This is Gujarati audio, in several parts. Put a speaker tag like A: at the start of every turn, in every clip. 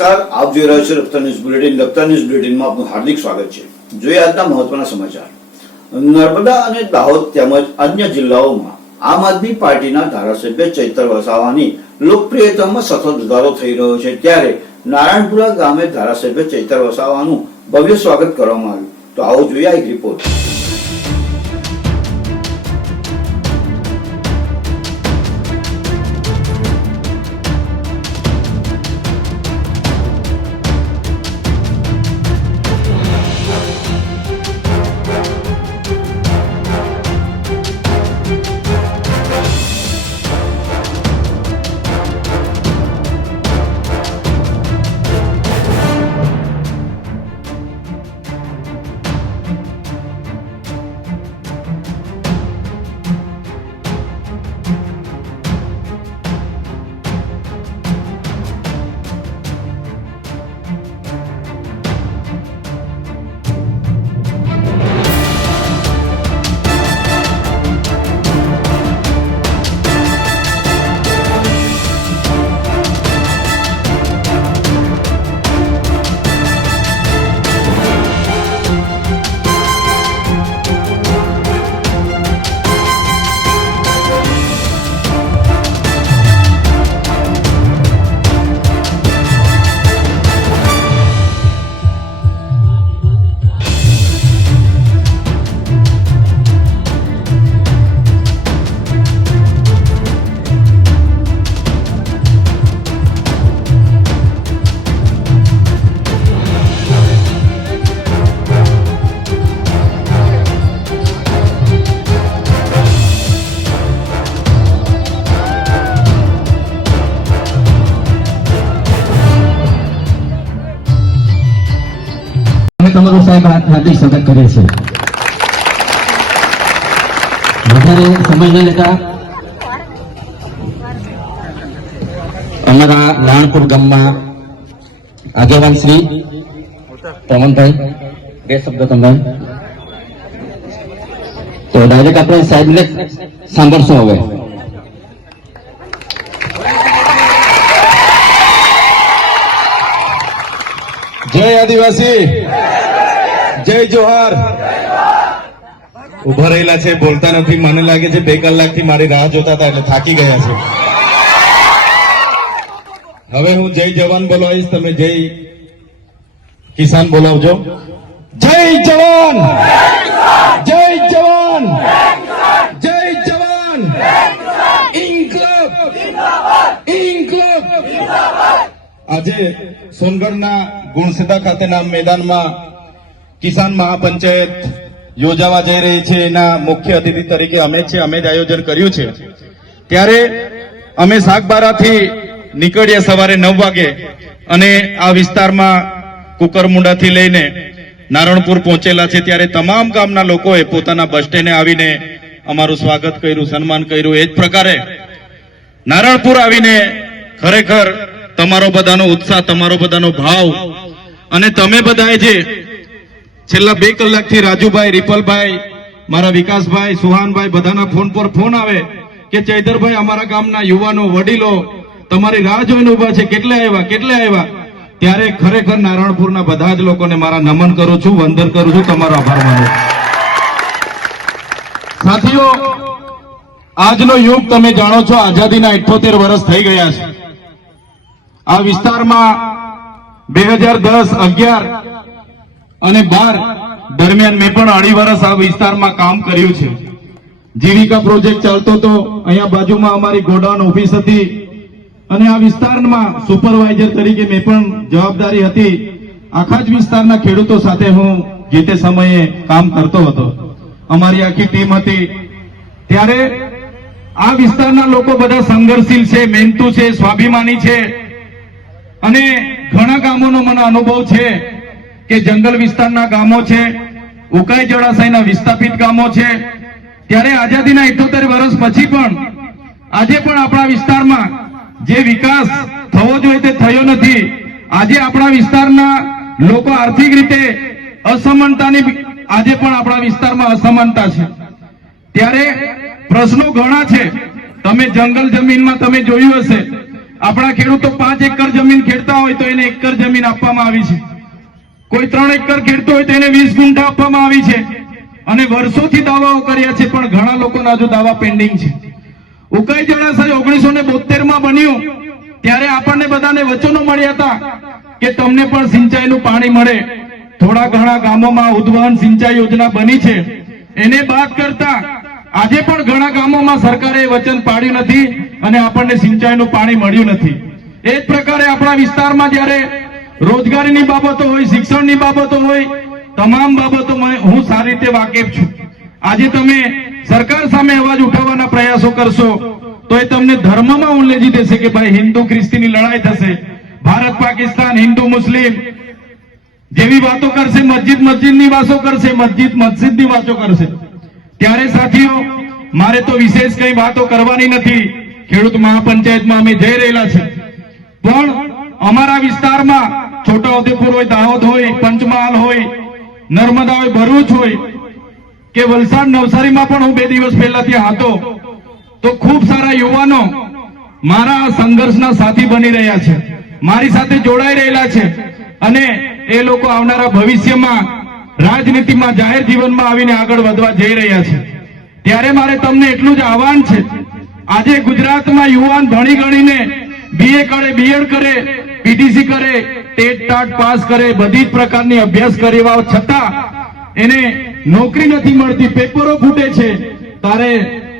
A: નમસ્કાર. આપ જોઈ રહ્યા છો Rafta news bulletin. Rafta news બુલેટિનમાં આપનું હાર્દિક સ્વાગત છે. જોઈએ આજના મહત્વના સમાચાર. નર્મદા અને દાહોદ તેમજ અન્ય જિલ્લાઓમાં આમ આદમી પાર્ટીના ધારાસભ્ય ચૈતર વસાવાની લોકપ્રિયતામાં સતત સુધારો થઈ રહ્યો છે. ત્યારે નારાયણપુરા ગામે ધારાસભ્ય ચૈતર વસાવાનું ભવ્ય સ્વાગત કરવામાં આવ્યું. તો આવો જોઈએ એક રિપોર્ટ
B: સાહેબ આ હાર્દિક સતત કરે છે. વધારે સમય ન લેતા અમારા નાણપુર ગામમાં આગેવાન શ્રી પવનભાઈ, બે શબ્દ તમને. તો ડાયરેક્ટ આપણે સાહેબને સાંભળશું હવે.
C: જય આદિવાસી. જય જોહાર. ઊભા રહેલા છે, બોલતા નથી. મને લાગે છે, બે કલાકથી મારી રાહ જોતા હતા એટલે થાકી ગયા છે. હવે હું જય જવાન બોલાવીશ. તમે જય કિસાન બોલાવજો. જય જવાન! જય જવાન! જય જવાન! ઇન્કલબ! ઇન્કલબ! આજે સોનગઢના ગુણસેદા ખાતેના મેદાનમાં કિસાન મહાપંચાયત યોજાવા જઈ રહી છે. એના મુખ્ય અતિથિ તરીકે અમે છે. અમે જ આયોજન કર્યું છે. ત્યારે અમે સાગબારાથી નીકળ્યા સવારે નવ વાગે અને આ વિસ્તારમાં કુકરમુંડાથી લઈને નારણપુર પહોંચેલા છે. ત્યારે તમામ ગામના લોકોએ પોતાના બસ સ્ટેન્ડે આવીને અમારું સ્વાગત કર્યું, સન્માન કર્યું. એ જ પ્રકારે નારણપુર આવીને ખરેખર તમારો બધાનો ઉત્સાહ, તમારો બધાનો ભાવ અને તમે બધાએ જે છેલ્લા બે કલાકથી રાજુભાઈ, રિપલભાઈ, મારા વિકાસભાઈ, સુહાનભાઈ બધાના ફોન પર ફોન આવે કે ચૈતરભાઈ અમારા ગામના યુવાનો, વડીલો, તમારી રાહ જોઈને ઊભા છે. કેટલે આવ્યા? કેટલે આવ્યા? ત્યારે ખરેખર નારાયણપુરના બધા જ લોકોને મારા નમન કરું છું, વંદન કરું છું. તમારો આભાર માનું સાથીઓ, આજનો યુગ તમે જાણો છો, આઝાદીના ઇઠોતેર વર્ષ થઈ ગયા છે. આ વિસ્તારમાં બે હજાર દસ અગિયાર અને બાર દરમિયાન મેં પણ અઢી વર્ષ આ વિસ્તારમાં કામ કર્યું છે. જીવિકા પ્રોજેક્ટ ચાલતો હતો. અહીંયા બાજુમાં અમારી ગોડાઉન ઓફિસ હતી. અને આ વિસ્તારમાં સુપરવાઇઝર તરીકે મેં પણ જવાબદારી હતી. આખા જ વિસ્તારના ખેડૂતો સાથે હું જે તે સમયે કામ કરતો હતો. અમારી આખી ટીમ હતી. ત્યારે આ વિસ્તારના લોકો બધા સંઘર્ષશીલ છે, મહેનતુ છે, સ્વાભિમાની છે. અને ઘણા કામોનો મને અનુભવ છે. કે જંગલ વિસ્તારના ગામો છે, ઉકાઈ જળાશયના વિસ્થાપિત ગામો છે. ત્યારે આઝાદીના ઇઠોતેર વર્ષ પછી પણ, આજે પણ આપણા વિસ્તારમાં જે વિકાસ થવો જોઈએ તે થયો નથી. આજે આપણા વિસ્તારના લોકો આર્થિક રીતે અસમાનતાની આજે પણ આપણા વિસ્તારમાં અસમાનતા છે. ત્યારે પ્રશ્નો ઘણા છે. તમે જંગલ જમીનમાં તમે જોયું હશે. આપણા ખેડૂતો પાંચ એકર જમીન ખેડતા હોય તો એને એકર જમીન આપવામાં આવી છે. કોઈ ત્રણ એકર ખેડતો હોય તેને વીસ ગુંઠા આપવામાં આવી છે. અને વર્ષોથી દાવાઓ કર્યા છે, પણ ઘણા લોકોના હજુ દાવા પેન્ડિંગ છે. ઉકાઈ જળાશય ઓગણીસો ને બોતેરમાં બન્યું, ત્યારે આપણને બધાને વચનો મળ્યા હતા કે તમને પણ સિંચાઈનું પાણી મળે. થોડા ઘણા ગામોમાં ઉદ્વહન સિંચાઈ યોજના બની છે. એને બાદ કરતા આજે પણ ઘણા ગામોમાં સરકારે વચન પાડ્યું નથી અને આપણને સિંચાઈનું પાણી મળ્યું નથી. એ જ પ્રકારે આપણા વિસ્તારમાં જ્યારે રોજગારીની બાબતો હોય, શિક્ષણની બાબતો હોય, તમામ બાબતોમાં હું સારી રીતે વાકેફ છું. આજે તમે સરકાર સામે અવાજ ઉઠાવવાના પ્રયાસો કરશો, તો એ તમને ધર્મમાં ઉલ્લેજી દેશે કે ભાઈ હિન્દુ ખ્રિસ્તીની લડાઈ થશે. ભારત, પાકિસ્તાન, હિન્દુ, મુસ્લિમ જેવી વાતો કરશે, મસ્જિદ, મસ્જિદની વાતો કરશે, મસ્જિદ, મસ્જિદની વાતો કરશે. ત્યારે સાથીઓ, મારે તો વિશેષ કઈ વાતો કરવાની નથી. ખેડૂત મહાપંચાયતમાં અમે જઈ રહેલા છે પણ અમારા વિસ્તારમાં છોટાઉદેપુર હોય, દાહોદ હોય, પંચમહાલ હોય, નર્મદા હોય, ભરૂચ હોય, કે વલસાડ નવસારીમાં પણ હું બે દિવસ પહેલા ત્યાં હતો, તો ખૂબ સારા યુવાનો મારા સંઘર્ષના સાથી બની રહ્યા છે. મારી સાથે જોડાઈ રહેલા છે અને એ લોકો આવનારા ભવિષ્યમાં રાજનીતિમાં, જાહેર જીવનમાં આવીને આગળ વધવા જઈ રહ્યા છે. ત્યારે મારે તમને એટલું જ આહવાન છે. આજે ગુજરાતમાં યુવાન ભણી ગણીને બીએ કરે બીએડ કરે પીટીસી કરે ટેટ ટાટ પાસ કરે, બધી જ પ્રકારની અભ્યાસ કરી છતાં એને નોકરી નથી મળતી, પેપરો ફૂટે છે. તારે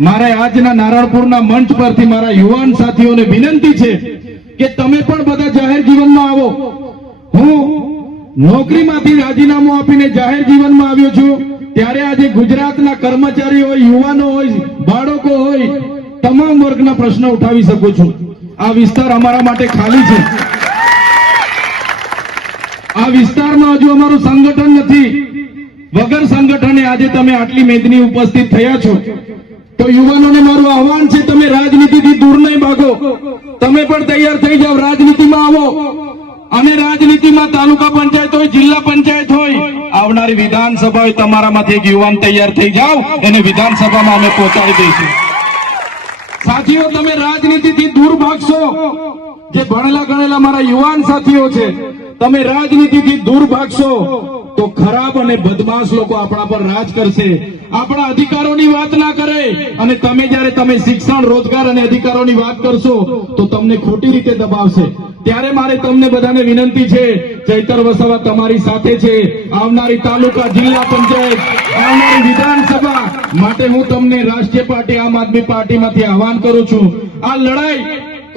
C: મારે આજના નારાયણપુરના મંચ પરથી મારા યુવાન સાથીઓને વિનંતી છે કે તમે પણ બધા જાહેર જીવનમાં આવો. હું નોકરીમાંથી રાજીનામું આપીને જાહેર જીવનમાં આવ્યો છું. ત્યારે આજે ગુજરાતના કર્મચારી હોય, યુવાનો હોય, બાળકો હોય, તમામ વર્ગના પ્રશ્નો ઉઠાવી શકું છું. આ વિસ્તાર અમારા માટે ખાલી છે. આ વિસ્તારમાં હજુ અમારું સંગઠન નથી. વગર સંગઠને આજે તમે આટલી મેદની ઉપસ્થિત થયા છો. તો યુવાનોને મારું આહવાન છે, તમે રાજનીતિથી દૂર નહીં ભાગો. તમે પણ તૈયાર થઈ જાઓ, રાજનીતિમાં આવો. અને રાજનીતિમાં તાલુકા પંચાયત હોય, જિલ્લા પંચાયત હોય, આવનારી વિધાનસભા હોય, તમારામાંથી એક યુવાન તૈયાર થઈ જાઓ. એને વિધાનસભામાં અમે પહોંચાડી દઈશું. સાથીઓ, તમે રાજનીતિથી દૂર ભાગશો. જે ભણેલા ગણેલા મારા યુવાન સાથીઓ છે, તમે રાજનીતિથી દૂર ભાગશો, તો ખરાબ અને બદમાશ લોકો આપણા પર રાજ કરશે. આપણા અધિકારોની વાત ના કરે અને તમે જ્યારે તમે શિક્ષણ, રોજગાર અને અધિકારોની વાત કરશો, તો તમને ખોટી રીતે દબાવશે. ત્યારે મારે તમને બધાને વિનંતી છે, ચૈતર વસાવા તમારી સાથે છે, આવનારી તાલુકા જિલ્લા પંચાયત, આવનારી વિધાનસભા માટે હું તમને રાષ્ટ્રીય પાર્ટી, આમ આદમી પાર્ટીમાંથી આહવાન કરું છું. આ લડાઈ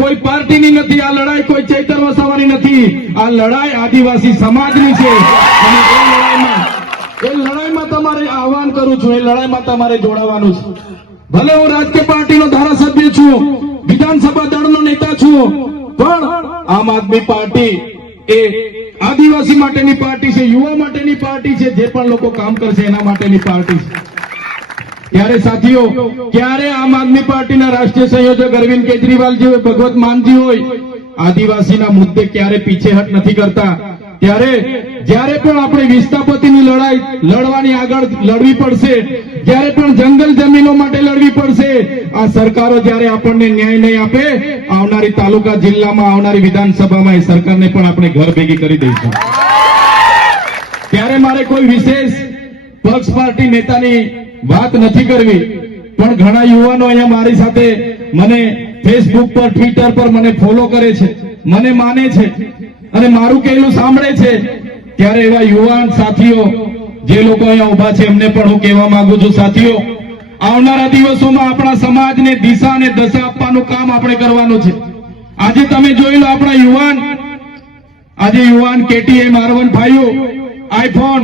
C: કોઈ પાર્ટીની નથી, આ લડાઈ કોઈ ચૈતર વસાવાની નથી. આ લડાઈ આદિવાસી સમાજની છે. એ લડાઈમાં તમારે આહવાન કરું છું, એ લડાઈમાં તમારે જોડાવાનું છે. ભલે હું રાજકીય પાર્ટીનો ધારાસભ્ય છું, વિધાનસભા દળનો નેતા છું, પણ આમ આદમી પાર્ટી એ આદિવાસી માટેની પાર્ટી છે, યુવા માટેની પાર્ટી છે, જે પણ લોકો કામ કરશે એના માટેની પાર્ટી છે. ત્યારે સાથીઓ, ક્યારે આમ આદમી પાર્ટીના રાષ્ટ્રીય સંયોજક અરવિંદ કેજરીવાલજી હોય ભગવત માનજી હોય, આદિવાસીના મુદ્દે ક્યારે પીછેહટ નથી કરતા? ત્યારે જ્યારે પણ આપણે વિસ્થાપતિની લડાઈ, લડવાની આગળ લડવી પડશે, જ્યારે પણ જંગલ જમીનો માટે લડવી પડશે, આ સરકારો જ્યારે આપણને ન્યાય નહીં આપે, આવનારી તાલુકા જિલ્લામાં, આવનારી વિધાનસભામાં એ સરકારને પણ આપણે ઘર ભેગી કરી દઈશું. ત્યારે મારે કોઈ વિશેષ પક્ષ પાર્ટી નેતાની વાત નથી કરવી, પણ ઘણા યુવાનો અહીંયા મારી સાથે મને ફેસબુક પર ટ્વિટર પર મને ફોલો કરે છે, મને માને છે, અને મારું કહેલું સાંભળે છે, ત્યારે એવા યુવાન સાથીઓ જે લોકો અહીંયા ઊભા છે, એમને પણ હું કહેવા માંગુ છું, સાથીઓ, આવનારા દિવસોમાં આપણા સમાજને દિશા અને દશા આપવાનું કામ આપણે કરવાનું છે. આજે તમે જોઈ લો આપણા યુવાન, આજે યુવાન KTM, R one five iPhone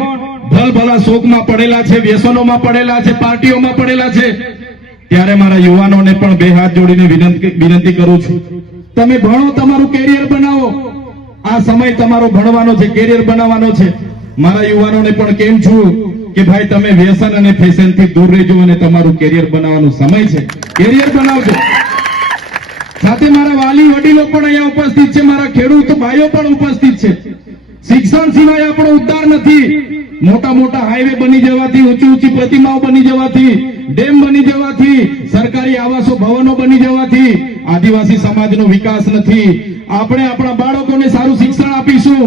C: ભલભલા શોકમાં પડેલા છે, વ્યસનોમાં પડેલા છે, પાર્ટીઓમાં પડેલા છે. ત્યારે મારા યુવાનોને પણ બે હાથ જોડીને વિનંતી કરું છું. તમે ભણો, તમારું કેરિયર બનાવો. આ સમય તમારો ભણવાનો છે, કેરિયર બનાવવાનો છે. મારા યુવાનોને પણ કેમ છું કે ભાઈ, તમે વ્યસન અને ફેશનથી દૂર રહેજો અને તમારું કેરિયર બનાવવાનો સમય છે. કેરિયર બનાવજો. સાથે મારા વાલી વડીલો પણ અહીંયા ઉપસ્થિત છે, મારા ખેડૂત ભાઈઓ પણ ઉપસ્થિત છે. શિક્ષણ સિવાય આપણો ઉદ્ધાર નથી. મોટા મોટા હાઈવે બની જવાથી, ઊંચી ઊંચી પ્રતિમાઓ બની જવાથી, ડેમ બની જવાથી, સરકારી આવાસો, ભવનો બની જવાથી આદિવાસી સમાજનો વિકાસ નથી. આપણે આપણા બાળકોને સારું શિક્ષણ આપીશું,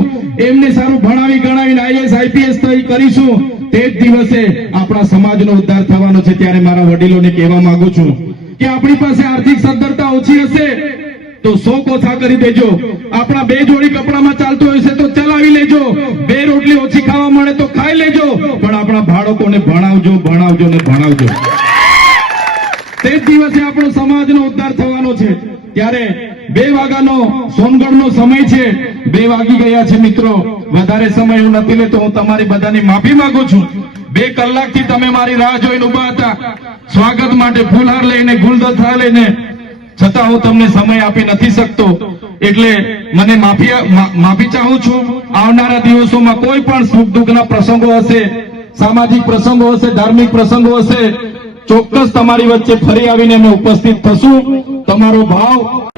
C: એમને સારું ભણાવી ગણાવીને આઈએસ આઈપીએસ કરીશું. તે જ દિવસે આપણા સમાજનો ઉદ્ધાર થવાનો છે ત્યારે મારા વડીલોને કહેવા માંગુ છું કે આપણી પાસે આર્થિક સદ્ધરતા ઓછી હશે, તો શોખ ઓછા કરી દેજો. આપણા બે જોડી કપડામાં ચાલતું હશે તો ચલાવી લેજો. બે રોટલી ઓછી ખાવા મળે તો ખાઈ લેજો. પણ આપણા બાળકોને ભણાવજો ભણાવજો ને ભણાવજો. તે જ દિવસે આપણો સમાજનો ઉદ્ધાર થવાનો છે. ત્યારે બે વાગ્યાનો સોનગઢનો સમય છે. બે વાગી ગયા છે મિત્રો. વધારે સમય હું નથી લેતો. હું તમારી બધાની માફી માંગુ છું. બે કલાકથી તમે મારી રાહ જોઈને ઊભા હતા. સ્વાગત માટે ફૂલહાર લઈને, ગુલદસ્તા લઈને છતાં હું તમને સમય આપી નથી શકતો. એટલે મને માફી માફી ચાહું છું. આવનારા દિવસોમાં કોઈ પણ સુખ દુઃખના પ્રસંગો હશે, સામાજિક પ્રસંગો હશે, ધાર્મિક પ્રસંગો હશે, ચોક્કસ તમારી વચ્ચે ફરી આવીને અમે ઉપસ્થિત થશું. તમારો ભાવ